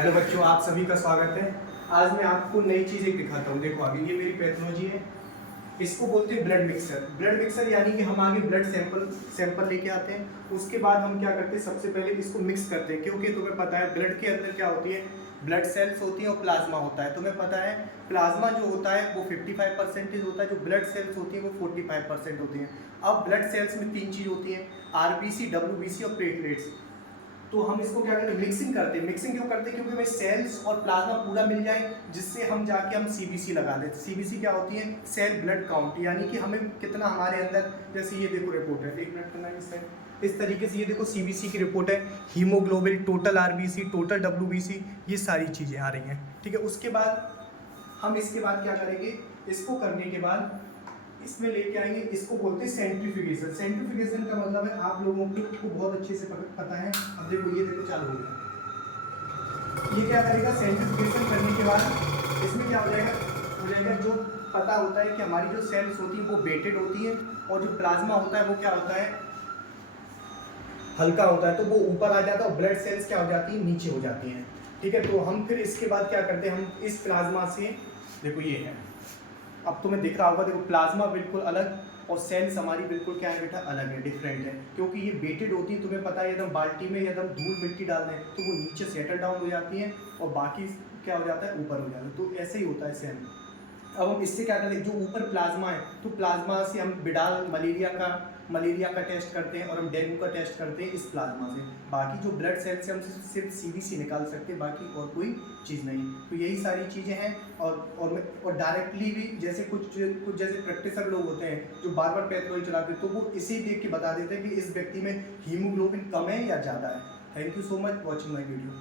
Hello बच्चों, आप सभी का स्वागत है। आज मैं आपको नई चीज़ एक दिखाता हूँ। देखो आगे ये मेरी पैथोलॉजी है। इसको बोलते हैं ब्लड मिक्सर। ब्लड मिक्सर यानी कि हम आगे ब्लड सैंपल लेके आते हैं। उसके बाद हम क्या करते हैं, सबसे पहले इसको मिक्स करते हैं, क्योंकि तुम्हें पता है ब्लड के अंदर क्या होती है, ब्लड सेल्स होती हैं और प्लाज्मा होता है। तुम्हें पता है प्लाज्मा जो होता है वो 55% होता है, जो ब्लड सेल्स होती हैं वो 45% होती हैं। अब ब्लड सेल्स में तीन चीज़ होती हैं, आरबीसी, डब्ल्यूबीसी और प्लेटलेट्स। तो हम इसको क्या करते हैं, मिक्सिंग करते हैं। मिक्सिंग क्यों करते हैं? क्योंकि हमें सेल्स और प्लाज्मा पूरा मिल जाए, जिससे हम जाके हम सीबीसी लगा दें। सीबीसी क्या होती है? सेल ब्लड काउंट, यानी कि हमें कितना हमारे अंदर, जैसे ये देखो रिपोर्ट है, 1 मिनट करना है इस तरीके से। ये देखो सीबीसी की रिपोर्ट है, haemoglobin, total RBC, total WBC, ये सारी चीज़ें आ रही हैं। ठीक है, उसके बाद हम इसके बाद क्या करेंगे, इसको करने के बाद इसमें लेके आएंगे, इसको बोलते हैं सेंट्रीफ्यूगेशन। सेंट्रीफ्यूगेशन का मतलब है, आप लोगों को बहुत अच्छे से पता है। अब देखो ये देखो चालू हो गया। ये क्या करेगा, सेंट्रीफ्यूगेशन करने के बाद इसमें क्या हो जाएगा, जो पता होता है कि हमारी जो सेल्स होती हैं वो वेटेड होती हैं, और जो प्लाज्मा होता है वो क्या होता है, हल्का होता है, तो वो ऊपर आ जाता है, और ब्लड सेल्स क्या हो जाती है, नीचे हो जाती हैं। ठीक है, तो हम फिर इसके बाद क्या करते हैं, हम इस प्लाज्मा से, देखो ये है, अब तुम्हें दिख रहा होगा, देखो प्लाज्मा बिल्कुल अलग और सेल्स हमारी बिल्कुल क्या है बेटा, अलग है, डिफरेंट है। क्योंकि ये वेटेड होती है, तुम्हें पता है एकदम बाल्टी में एकदम धूल मिट्टी डाल दें तो वो नीचे सेटल डाउन हो जाती है, और बाकी क्या हो जाता है, ऊपर हो जाता है। तो ऐसे ही होता है सेम। अब हम इससे क्या करें, जो ऊपर प्लाज्मा है, तो प्लाज्मा से हम बिडाल मलेरिया का टेस्ट करते हैं, और हम डेंगू का टेस्ट करते हैं इस प्लाज्मा से। बाकी जो ब्लड सेल से हम सिर्फ सीबीसी निकाल सकते हैं, बाकी और कोई चीज़ नहीं। तो यही सारी चीज़ें हैं। और डायरेक्टली भी, जैसे कुछ जैसे प्रैक्टिसर लोग होते हैं जो बार बार पैथोलॉजी चलाते हैं, तो वो इसे देख के बता देते हैं कि इस व्यक्ति में हीमोग्लोबिन कम है या ज़्यादा है। Thank you so much watching my video.